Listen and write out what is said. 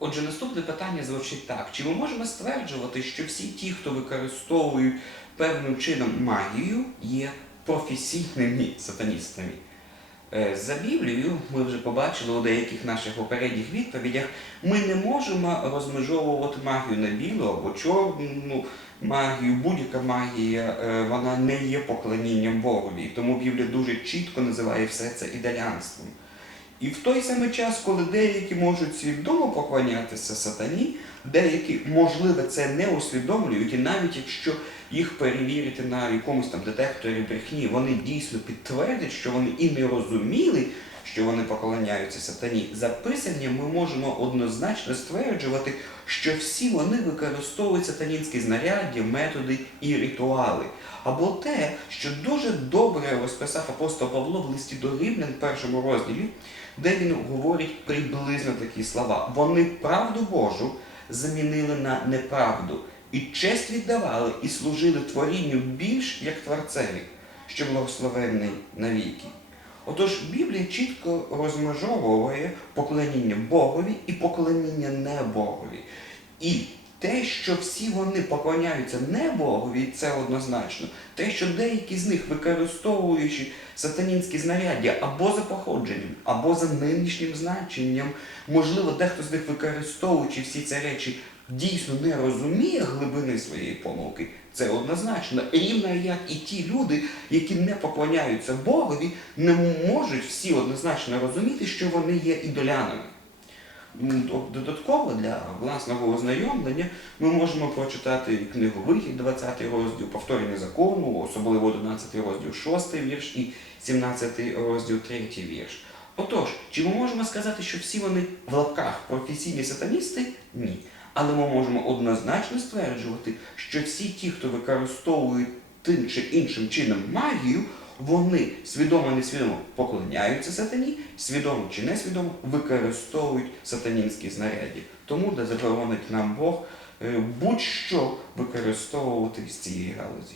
Отже, наступне питання звучить так: чи ми можемо стверджувати, що всі ті, хто використовують певним чином магію, є професійними сатаністами? Е, За Біблією, ми вже побачили у деяких наших попередніх відповідях, ми не можемо розмежовувати магію на білу або чорну магію. Будь-яка магія е, вона не є поклонінням Богові. Тому Біблія дуже чітко називає все це ідолянством. І в той самий час, коли деякі можуть свідомо поклонятися сатані, деякі, можливо, це не усвідомлюють, і навіть якщо їх перевірити на якомусь там детекторі брехні, вони дійсно підтвердять, що вони і не розуміли, що вони поклоняються сатані. За писанням ми можемо однозначно стверджувати, що всі вони використовують сатанінські знаряддя, методи і ритуали. Або те, що дуже добре розписав апостол Павло в листі до Римлян, першому розділі, де він говорить приблизно такі слова. Вони правду Божу замінили на неправду, і честь віддавали, і служили творінню більш як творцеві, що благословенний навіки. Отож, Біблія чітко розмежовує поклоніння Богові і поклоніння не Богові. І те, що всі вони поклоняються не Богові, це однозначно. Те, що деякі з них, використовуючи сатанінські знаряддя або за походженням, або за нинішнім значенням, можливо, дехто з них використовуючи всі ці речі, дійсно не розуміє глибини своєї помилки, це однозначно. Рівно як і ті люди, які не поклоняються Богові, не можуть всі однозначно розуміти, що вони є ідолянами. Додатково для власного ознайомлення ми можемо прочитати книгу Вихід, 20 розділ, повторення закону, особливо 11 розділ, 6 вірш і 17 розділ, 3 вірш. Отож, чи ми можемо сказати, що всі вони в лапках професійні сатаністи? Ні. Але ми можемо однозначно стверджувати, що всі ті, хто використовують тим чи іншим чином магію, вони свідомо несвідомо поклоняються сатані, свідомо чи несвідомо використовують сатанінські знаряді. Тому де заборонить нам Бог е, будь-що використовувати з цієї галузі.